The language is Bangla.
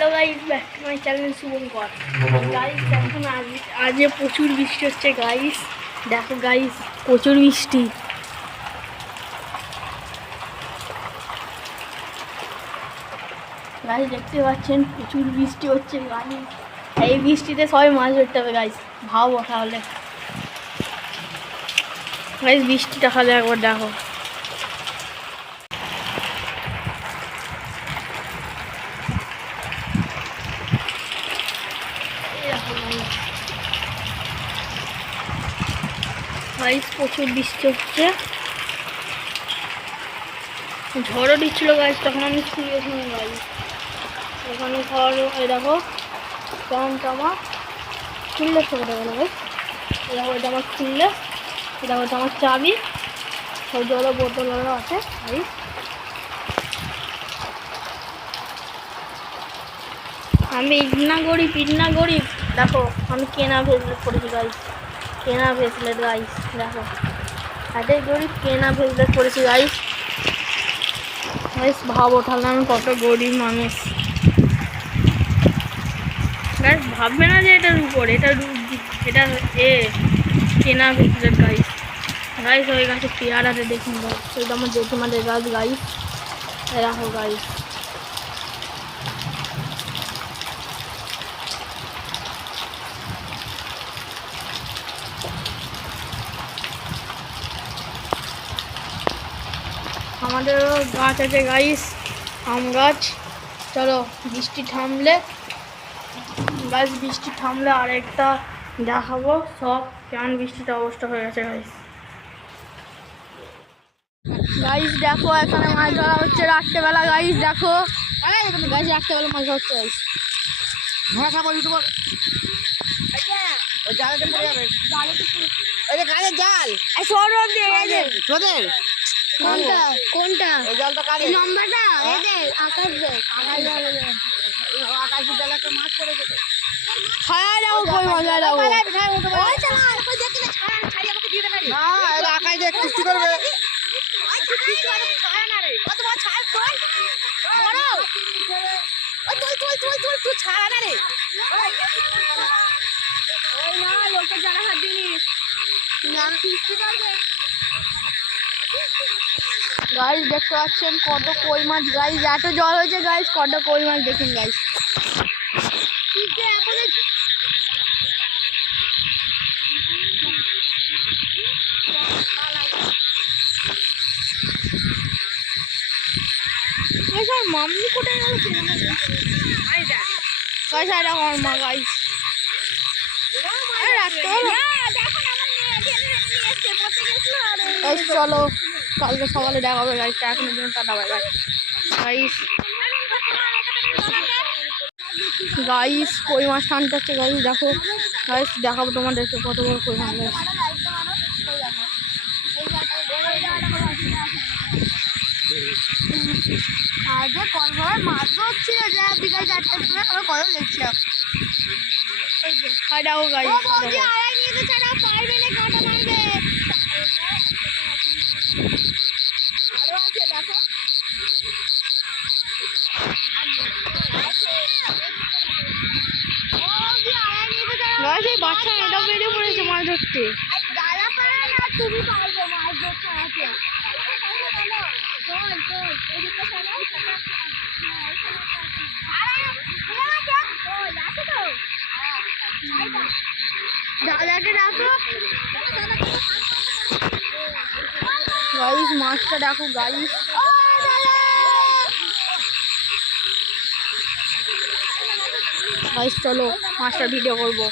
Hello guys, back to my channel Shubhankar. Guys এখন আজ প্রচুর বৃষ্টি হচ্ছে গাইস। দেখো গাইস, প্রচুর বৃষ্টি। গাইস দেখতে পাচ্ছেন প্রচুর বৃষ্টি হচ্ছে গাইস। এই বৃষ্টিতে সবাই মাছ ধরতে হবে গাইস, ভাবো তাহলে। গাইস বৃষ্টিটা খালি একবার দেখো। গাইস প্রচুর বৃষ্টি হচ্ছে, ঝড়ও দিচ্ছিল গাইস। তখন আমি স্কুল গেছিলাম গাইস। ওখানে ধর এই দেখো প্যান্ট আমার খুললে সবটা গেলো গাইস। এই দেখো এটা আমার খুললে, এই দেখো এটা আমার চাবি, সব জলের বোতলও আছে গাইস। আমি ইটনা গরিব দেখো, আমি কেনা ভেসলেট পড়েছি গাইস, কেনা ভেসলেট গাইস। দেখো এটাই গরিব, কেনা ভেসলেট পড়েছি গাইস। গাইস ভাবো তাহলে আমি কত গরিব মানুষ। গাইস ভাববে না যে এটার উপর, এটা কেনা ভেসলেট গাইস। গাইস ওই গাছে পেয়ারাতে দেখুন গাইস, ওইটা আমার জেঠিমাদের গাছ গাইস। দেখো গাইস আমাদেরও গাছ আছে গাইস, আম গাছ। চলো বৃষ্টি থামলে গাইস, বৃষ্টি থামলে আরেকটা দেখাবো সব কেমন বৃষ্টিতে অবস্থা হয়ে গেছে গাইস। গাইস দেখো এখানে মাছ ধরা হচ্ছে রাত্রেবেলা গাইস। দেখো গাইস রাত্রেবেলা মাছ ধরা হচ্ছে গাইস। কোনটা লম্বাটা? আকাশ জাল একটা মাছ পড়ে গেছে। ছায়া দাও, কই মজা দাও। আকাশ দিয়ে কিস্তি করবে। গাইস দেখতে পাচ্ছেন কত কই মাছ গাইস, এত জল হয়েছে গাইস। কত কই মাছ দেখুন গাইস। মাম্মি কোথায় গেল? আমার মা গাইস। চলো কালকে সকালে দেখা হবে গাইস। এখনের জন্য tata bye bye guys. Guys কই মাছ টানতে হচ্ছে গাইস। দেখো গাইস দেখাবো তোমাদেরকে কত বড় কই মাছ গাইস। আজ কল করে মাছ ধরছিল যে বিকাল 4টার সময় আমরা কল দেখছিলাম। দেখো গাইস এই বাচ্চা এটাও বেরিয়ে পড়েছে মাছ ধরতে। তুমি পারবে মাছ ধরতে আছে। দাদাকে ডাকো গাইস, মাছটা দেখো গাইস। গাইস চলো মাছটা ভিডিও করবো।